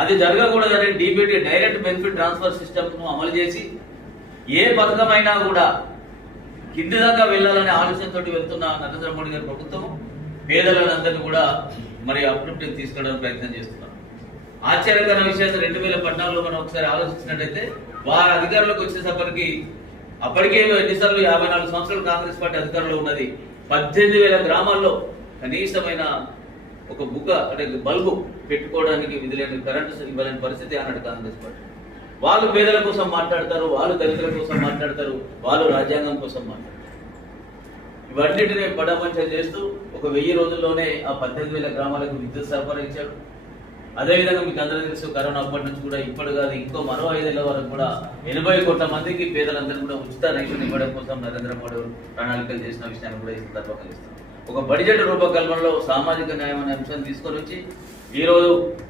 అది జరగకూడదని DBT direct benefit transfer సిస్టమ్ను అమలు చేసి ఏ పథకమైనా కూడా కింది దాకా వెళ్ళాలనే ఆలోచనతో వెళ్తున్న నరేంద్ర మోడీ గారి ప్రభుత్వం పేదలందరినీ కూడా మరి అభివృద్ధికి తీసుకెళ్ళడానికి ప్రయత్నం చేస్తున్నారు. ఆశ్చర్యకర విషయం 2014లో మనం ఒకసారి ఆలోచించినట్టయితే వారు అధికారంలోకి వచ్చేసరికి అప్పటికే ఎన్నిసార్లు 54 సంవత్సరాలు కాంగ్రెస్ పార్టీ అధికారంలో ఉన్నది. 18,000 గ్రామాల్లో కనీసమైన ఒక బుగ్గ అంటే బల్బు పెట్టుకోవడానికి విధులేని కరెంటు ఇవ్వలేని పరిస్థితి అన్నాడు కాంగ్రెస్ పార్టీ. వాళ్ళు పేదల కోసం మాట్లాడతారు, వాళ్ళు దళితుల కోసం మాట్లాడతారు, వాళ్ళు రాజ్యాంగం కోసం మాట్లాడతారు. ఇవన్నిటిని పడమంచం చేస్తూ ఒక 1000 రోజుల్లోనే ఆ 18,000 గ్రామాలకు విద్యుత్ సరఫరా ఇచ్చాడు. అదేవిధంగా మీకు అందరూ తెలుసు కరోనా అప్పటి నుంచి కూడా ఇప్పుడు కాదు ఇంకో మరో 5 ఏళ్ల వరకు కూడా 80 కోట్ల మందికి పేదలందరూ కూడా ఉచిత రేషన్ ఇవ్వడం కోసం నరేంద్ర మోడీ ప్రణాళికలు చేసిన విషయాన్ని కూడా ఈ సందర్భంగా ఇస్తాం. ఒక బడ్జెట్ రూపకల్పనలో సామాజిక న్యాయం అనే అంశాన్ని తీసుకొని వచ్చి ఈరోజు